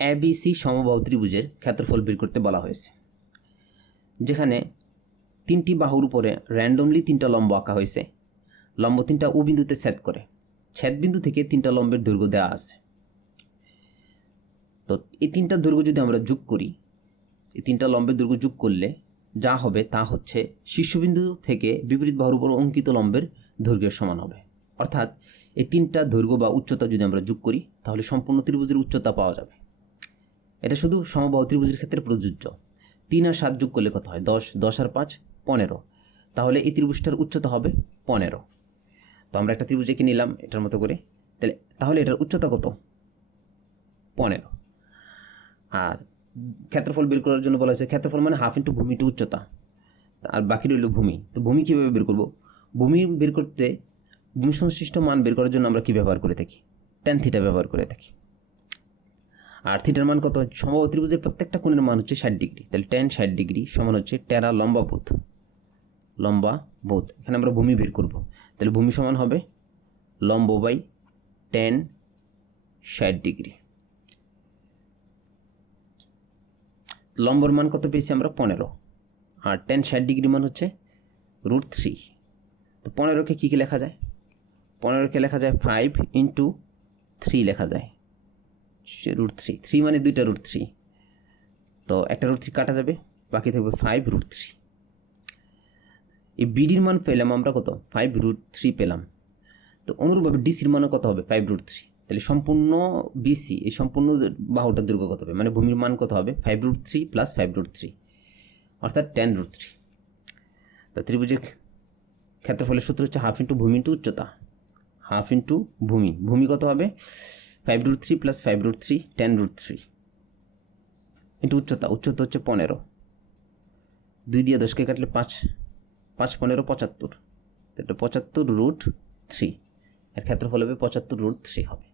ABC সমবাহু ত্রিভুজের ক্ষেত্রফল বের করতে বলা হয়েছে, যেখানে তিনটি বাহুর উপরে র্যান্ডমলি তিনটা লম্ব আঁকা হয়েছে। লম্ব তিনটা ও বিন্দুতে ছেদ করে, ছেদ বিন্দু থেকে তিনটা লম্বের দৈর্ঘ্য দেওয়া আছে। তো এই তিনটা দৈর্ঘ্য যদি আমরা যোগ করি, এই তিনটা লম্বের দৈর্ঘ্য যোগ করলে যা হবে তা হচ্ছে শীর্ষবিন্দু থেকে বিপরীত বাহুর উপর অঙ্কিত লম্বের দৈর্ঘ্যের সমান হবে। অর্থাৎ এই তিনটা দৈর্ঘ্য বা উচ্চতা যদি আমরা যোগ করি, তাহলে সম্পূর্ণ ত্রিভুজের উচ্চতা পাওয়া যাবে। এটা শুধু সমবাহু ত্রিভুজের ক্ষেত্রে প্রযোজ্য। তিন আর সাত যোগ করলে কত হয়? দশ দশ আর পাঁচ, পনেরো। তাহলে এই ত্রিভুজটার উচ্চতা হবে পনেরো। তো আমরা একটা ত্রিভুজ এঁকে নিলাম এটার মতো করে। তাহলে তাহলে এটার উচ্চতা কত? পনেরো। আর ক্ষেত্রফল বের করার জন্য বলা হয়েছে, ক্ষেত্রফল মানে হাফ ইন্টু ভূমি টু উচ্চতা। আর বাকি রইল ভূমি। তো ভূমি কীভাবে বের করব? ভূমি বের করতে ভূমি সংশ্লিষ্ট মান বের করার জন্য আমরা কী ব্যবহার করে থাকি? টেন থিটা ব্যবহার করে থাকি। আর থিটার মান কত? সম্ভব ত্রিভুজের প্রত্যেকটা কোণের মান হচ্ছে ষাট ডিগ্রি। তাহলে টেন ষাট ডিগ্রি সমান হচ্ছে টেরা লম্বা বুথ লম্বা বুথ এখানে আমরা ভূমি বের করব। তাহলে ভূমি সমান হবে লম্ব বাই টেন ষাট ডিগ্রি। লম্বর মান কত পেয়েছি আমরা? পনেরো। আর টেন ষাট ডিগ্রি মান হচ্ছে রুট থ্রি তো পনেরোকে কী কী লেখা যায়? পনেরোকে লেখা যায় ফাইভ ইন্টু থ্রি লেখা যায়। রুট থ্রি থ্রি মানে দুইটা রুট থ্রি তো একটা রুট থ্রি কাটা যাবে, বাকি থাকবে ফাইভ রুট থ্রি এই বিডির মান পেলাম আমরা কত? ফাইভ রুট থ্রি পেলাম। তো অনুরূপভাবে ডিসির মানও কত হবে? ফাইভ রুট থ্রি তাহলে সম্পূর্ণ বিসি এই সম্পূর্ণ বাহুটার দৈর্ঘ্য কত হবে? মানে ভূমির মান কত হবে? Five root three plus five root three অর্থাৎ টেন রুট থ্রি তো ত্রিভুজের ক্ষেত্রফলের সূত্র হচ্ছে হাফ ইন্টু ভূমি ইন্টু উচ্চতা। হাফ ইন্টু ভূমি। ভূমি কত হবে? Five root three plus five root three ten root three into উচ্চতা উচ্চতা হচ্ছে পনেরো। দুই দিয়ে দশকে কাটলে পাঁচ পাঁচ পনেরো পঁচাত্তর। এটা পঁচাত্তর রুট থ্রি এর ক্ষেত্রফল হবে পঁচাত্তর রুট থ্রি হবে।